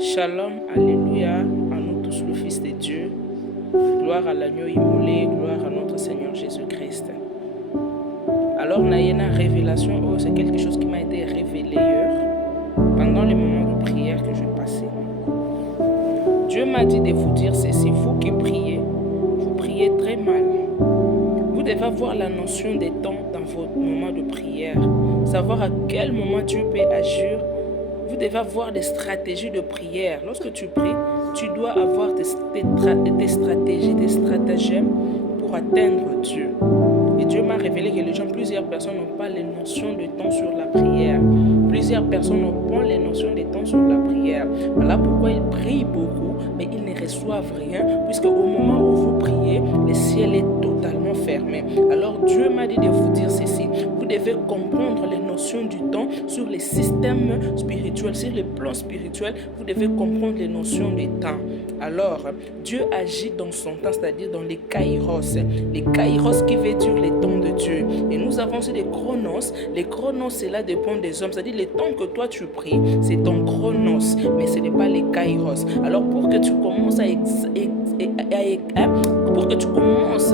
Shalom, alléluia, à nous tous le Fils de Dieu. Gloire à l'agneau immolé, gloire à notre Seigneur Jésus-Christ. Alors, Nayena, révélation, c'est quelque chose qui m'a été révélé hier, pendant les moments de prière que je passais. Dieu m'a dit de vous dire ceci, vous qui priez, vous priez très mal. Vous devez avoir la notion des temps dans votre moment de prière, savoir à quel moment Dieu peut agir. Vous devez avoir des stratégies de prière. Lorsque tu pries, tu dois avoir des stratégies, des stratagèmes pour atteindre Dieu. Et Dieu m'a révélé que plusieurs personnes n'ont pas les notions de temps sur la prière. Plusieurs personnes n'ont pas les notions de temps sur la prière. Voilà pourquoi ils prient beaucoup, mais ils ne reçoivent rien, puisque au moment où vous priez, le ciel est totalement fermé. Alors Dieu m'a dit de vous dire ceci. Vous devez comprendre les notions du temps sur les systèmes spirituels, sur le plan spirituel. Vous devez comprendre les notions du temps. Alors, Dieu agit dans son temps, c'est-à-dire dans les kairos. Les kairos qui veut dire les temps de Dieu. Et nous avons aussi les chronos. Les chronos, cela dépend des hommes. C'est-à-dire les temps que toi tu pries, c'est ton chronos, mais ce n'est pas les kairos. Alors, pour que tu commences à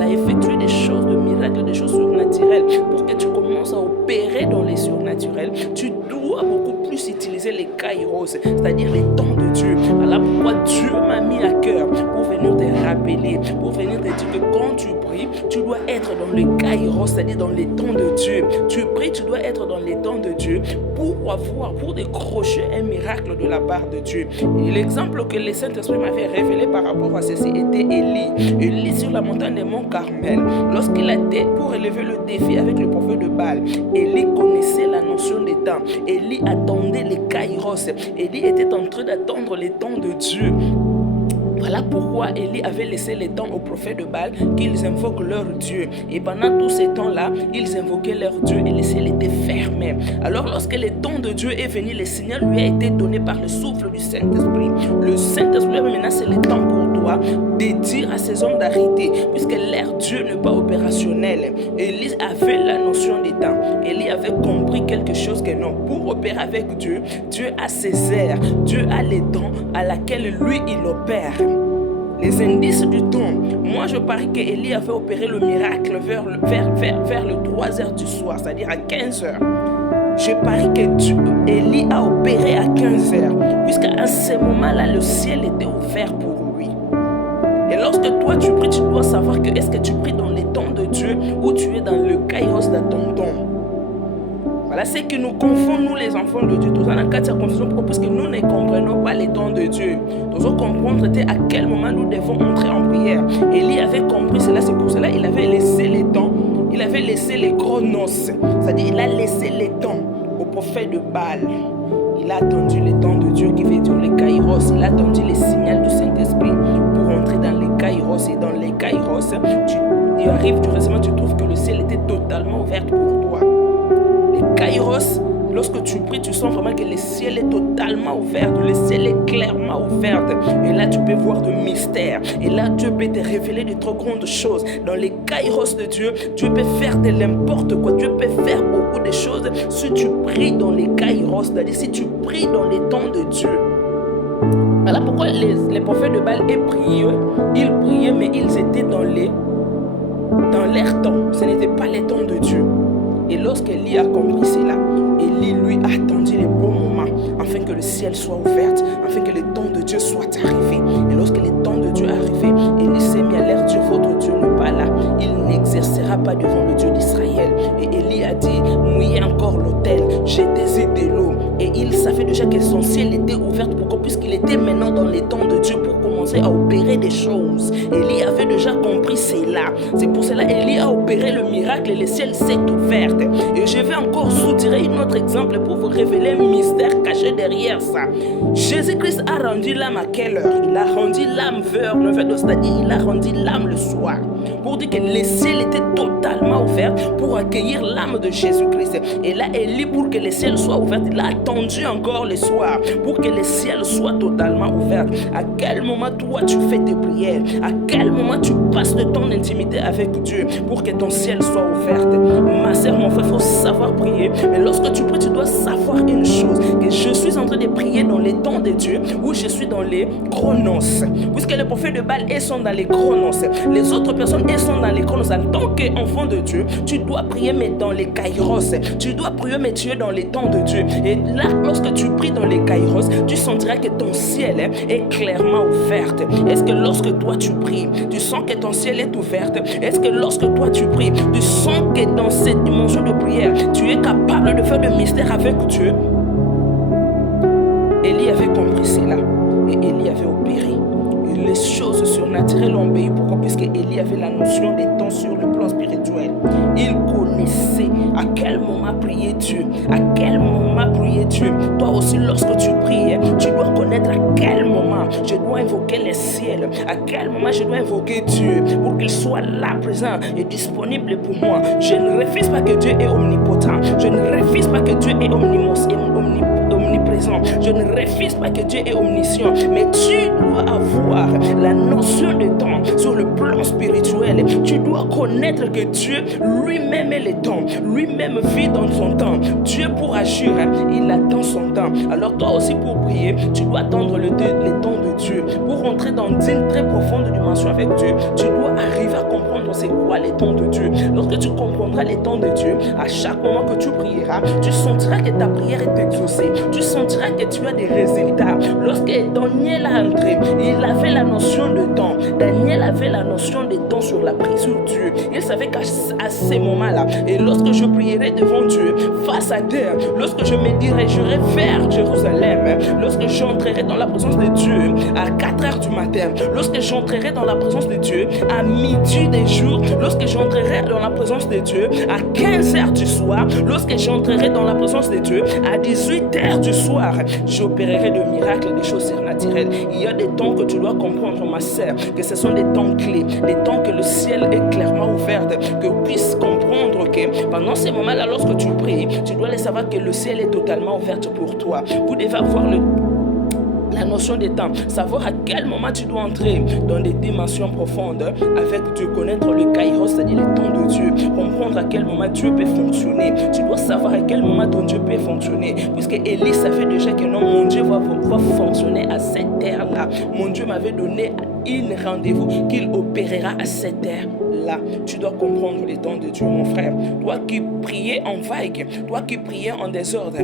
effectuer des choses de miracles, des choses surnaturelles, pour que tu commences à opérer dans les surnaturels, tu dois beaucoup plus utiliser les kairos, c'est-à-dire les temps de Dieu. Voilà pourquoi Dieu m'a mis à cœur pour venir te rappeler, pour venir te dire que quand tu pries, tu dois être dans le kairos, c'est-à-dire dans les temps de Dieu. Tu pries, tu dois être dans les temps de Dieu pour décrocher un miracle de la part de Dieu. Et l'exemple que le Saint-Esprit m'avait révélé par rapport à ceci était Élie. Élie sur la montagne de Mont Carmel, lorsqu'il a été pour relever le défi avec le prophète de Baal, Élie connaissait la notion des temps. Élie attendait les kairos. Élie était en train d'attendre les temps de Dieu. Voilà pourquoi Élie avait laissé les temps aux prophètes de Baal qu'ils invoquent leur Dieu. Et pendant tous ces temps-là, ils invoquaient leur Dieu et le ciel était fermé. Alors lorsque le temps de Dieu est venu, le signal lui a été donné par le souffle du Saint-Esprit. Le Saint-Esprit avait menacé le temps pour toi de dire à ces hommes d'arrêter, puisque leur Dieu n'est pas opérationnel. Élie avait la notion des temps. Élie avait compris quelque chose que non. Pour opérer avec Dieu, Dieu a ses heures, Dieu a les temps à laquelle lui il opère. Les indices du temps. Moi, je parie qu'Élie avait opéré le miracle vers le 3 heures du soir, c'est-à-dire à 15 heures. Je parie que Élie a opéré à 15 heures, puisqu'à ce moment-là, le ciel était ouvert pour lui. Et lorsque toi, tu pries, tu dois savoir que est-ce que tu pries dans les temps de Dieu ou tu es dans le kairos de ton temps. Voilà ce qui nous confond, nous les enfants de Dieu. Nous avons quatre confusion parce que nous ne comprenons pas les temps de Dieu. Nous devons comprendre à quel moment nous devons entrer en prière. Élie avait compris cela, c'est pour cela qu'il avait laissé les temps. Il avait laissé les chronos. C'est-à-dire il a laissé les temps au prophète de Baal. Il a attendu les temps de Dieu qui veut dire les kairos. Il a attendu les signaux du Saint-Esprit pour entrer dans les kairos. Et dans les kairos, tu arrives, tu trouves que le ciel était totalement ouvert pour toi. Les kairos, lorsque tu pries, tu sens vraiment que le ciel est totalement ouvert, le ciel est clairement ouvert. Et là, tu peux voir de mystères. Et là, Dieu peut te révéler de trop grandes choses. Dans les kairos de Dieu, Dieu peut faire de n'importe quoi. Dieu peut faire beaucoup de choses si tu pries dans les kairos, c'est-à-dire si tu pries dans les temps de Dieu. Voilà pourquoi les prophètes de Baal ils priaient, mais ils étaient dans leur temps. Ce n'était pas les temps de Dieu. Et lorsqu'Élie a compris cela, Élie lui a attendu les bons moments afin que le ciel soit ouvert, afin que le temps de Dieu soit arrivé. Et lorsque le temps de Dieu est arrivé, Élie s'est mis à l'air Dieu, votre Dieu n'est pas là. Il n'exercera pas devant le Dieu d'Israël. Et Élie a dit, mouillez encore l'autel, jetez-y de l'eau. Et il savait déjà que son ciel était ouvert. Pourquoi? Puisqu'il était maintenant dans les temps de Dieu pour commencer à opérer des choses. Élie avait déjà compris cela. C'est pour cela qu'Élie a opéré le miracle et le ciel s'est ouvert. Et je vais encore soutirer un autre exemple pour vous révéler un mystère caché derrière ça. Jésus-Christ a rendu l'âme à quelle heure? Il a rendu l'âme vers le verre, c'est-à-dire il a rendu l'âme le soir. Pour dire que le ciel était totalement ouvert pour accueillir l'âme de Jésus-Christ. Et là, Élie, pour que le ciel soit ouvert, il a attendu encore le soir pour que le ciel soit totalement ouvert. À quel moment toi tu fais tes prières? À quel moment tu passes de temps d'intimité avec Dieu pour que ton ciel soit ouvert? Ma sœur, mon frère, il faut savoir prier. Mais lorsque tu pries, tu dois savoir une chose, que je suis en train de prier dans les temps de Dieu ou je suis dans les chronos. Puisque les prophètes de Baal, ils sont dans les chronos. Les autres personnes, elles sont dans les chronos. En tant qu'enfant de Dieu, tu dois prier, mais dans les kairos. Tu dois prier, mais tu es dans les temps de Dieu. Et là, lorsque tu pries dans les kairos, tu sentiras que ton ciel est clairement ouvert. Est-ce que lorsque toi tu pries, tu sens que ton ciel est ouvert? Est-ce que lorsque toi tu pries, tu sens que dans cette dimension de prière, tu es capable de faire de mystère avec Dieu? Élie avait compris cela et Élie avait opéré. Et les choses surnaturelles ont obéi. Pourquoi? Puisque Élie avait la notion des temps sur le plan spirituel. Il connaissait à quel moment prier Dieu. À quel moment prier Dieu. Toi aussi, lorsque tu pries, tu dois connaître à quel moment je dois invoquer les ciels. À quel moment je dois invoquer Dieu pour qu'il soit là, présent et disponible pour moi. Je ne refuse pas que Dieu est omnipotent. Je ne refuse pas que Dieu est omniprésent. Je ne refuse pas que Dieu est omniscient. Mais tu dois avoir la notion de temps sur le plan spirituel. Tu dois connaître que Dieu lui-même est le temps. Lui-même vit dans son temps. Dieu pour agir, il attend son temps. Alors toi aussi pour prier, tu dois attendre le temps de Dieu. Pour rentrer dans une très profonde dimension avec Dieu, tu dois arriver à comprendre c'est quoi les temps de Dieu. Lorsque tu comprendras les temps de Dieu, à chaque moment que tu prieras, tu sentiras que ta prière est exaucée. Tu sentiras que tu as des résultats. Lorsque Daniel a entré, il avait la notion de temps. Daniel avait la notion de temps sur la prière sur Dieu. Il savait qu'à ces moments-là, et lorsque je prierai devant Dieu, face à terre, lorsque je me dirigerai vers Jérusalem, lorsque j'entrerai dans la présence de Dieu à 4 heures du matin, lorsque j'entrerai dans la présence de Dieu à midi des jours, lorsque j'entrerai dans la présence de Dieu à 15 heures du soir, lorsque j'entrerai dans la présence de Dieu à 18 heures du soir, j'opérerai de miracles, des choses surnaturelles. Il y a des temps que tu dois comprendre, ma sœur, que ce sont des temps clés, des temps que le ciel est clairement ouvert, que vous puissiez comprendre que pendant ces moments-là, lorsque tu pries, tu dois les savoir que le ciel est totalement ouvert pour toi. Vous devez avoir la notion des temps, savoir à quel moment tu dois entrer dans des dimensions profondes avec Dieu, connaître le kairos, c'est-à-dire le temps de Dieu, comprendre à quel moment Dieu peut fonctionner. Tu dois savoir à quel moment ton Dieu peut fonctionner, puisque Élie savait déjà que non, mon Dieu va fonctionner à cette heure-là. Mon Dieu m'avait donné un rendez-vous qu'il opérera à cette heure-là. Tu dois comprendre les temps de Dieu, mon frère. Toi qui priais en vague, toi qui priais en désordre,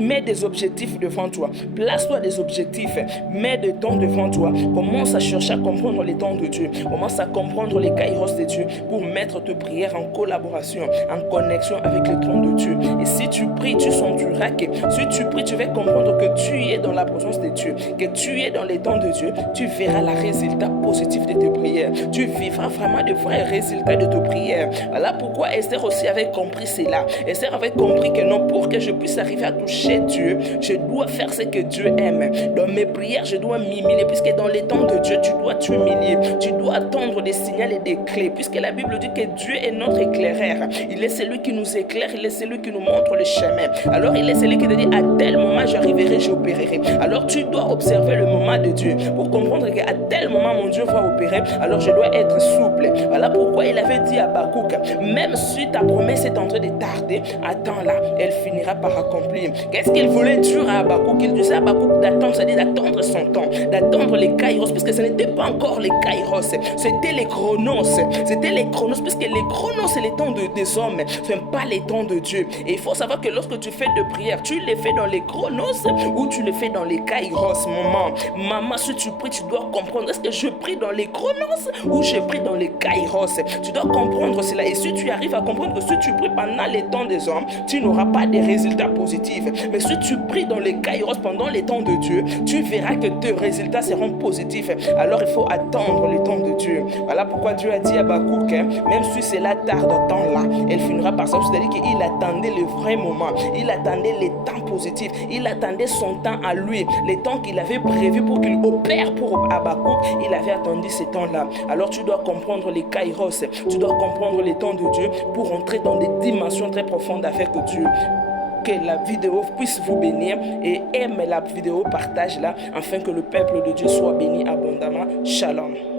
mets des objectifs devant toi. Place-toi des objectifs. Mets des temps devant toi. Commence à chercher à comprendre les temps de Dieu. Commence à comprendre les kairos de Dieu pour mettre tes prières en collaboration, en connexion avec les temps de Dieu. Et si tu pries, tu sentiras que si tu pries, tu vas comprendre que tu es dans la présence de Dieu, que tu es dans les temps de Dieu. Tu verras le résultat positif de tes prières. Tu vivras vraiment de vrais résultats de tes prières. Voilà pourquoi Esther aussi avait compris cela. Esther avait compris que non, pour que je puisse arriver à toucher Dieu, je dois faire ce que Dieu aime. Dans mes prières, je dois m'humilier, puisque dans les temps de Dieu, tu dois t'humilier. Tu dois attendre des signaux et des clés, puisque la Bible dit que Dieu est notre éclaireur. Il est celui qui nous éclaire, il est celui qui nous montre le chemin. Alors il est celui qui te dit à tel moment j'arriverai, j'opérerai. Alors tu dois observer le moment de Dieu pour comprendre qu'à tel moment mon Dieu va opérer. Alors je dois être souple. Voilà pourquoi il avait dit à Habakkuk, même si ta promesse est en train de tarder, attends-la, elle finira par accomplir. Qu'est-ce qu'il voulait dire à Habakkuk? Il disait à Habakkuk d'attendre, c'est-à-dire d'attendre son temps, d'attendre les kairos, puisque ce n'était pas encore les kairos, c'était les chronos. C'était les chronos, puisque les chronos, c'est les temps des hommes, ce n'est pas les temps de Dieu. Et il faut savoir que lorsque tu fais de prières, tu les fais dans les chronos ou tu les fais dans les kairos. Maman, si tu pries, tu dois comprendre, est-ce que je prie dans les chronos ou je prie dans les kairos? Tu dois comprendre cela. Et si tu arrives à comprendre que si tu pries pendant les temps des hommes, tu n'auras pas de résultats positifs. Mais si tu pries dans les kairos pendant les temps de Dieu, tu verras que tes résultats seront positifs. Alors il faut attendre le temps de Dieu. Voilà pourquoi Dieu a dit à Habakkuk, même si cela tarde tant là, elle finira par ça. C'est-à-dire qu'il attendait le vrai moment. Il attendait les temps positifs. Il attendait son temps à lui. Les temps qu'il avait prévus pour qu'il opère pour Habakkuk, il avait attendu ces temps-là. Alors tu dois comprendre les kairos. Tu dois comprendre les temps de Dieu pour entrer dans des dimensions très profondes avec Dieu. que la vidéo puisse vous bénir et aime la vidéo, partage-la afin que le peuple de Dieu soit béni abondamment. Shalom.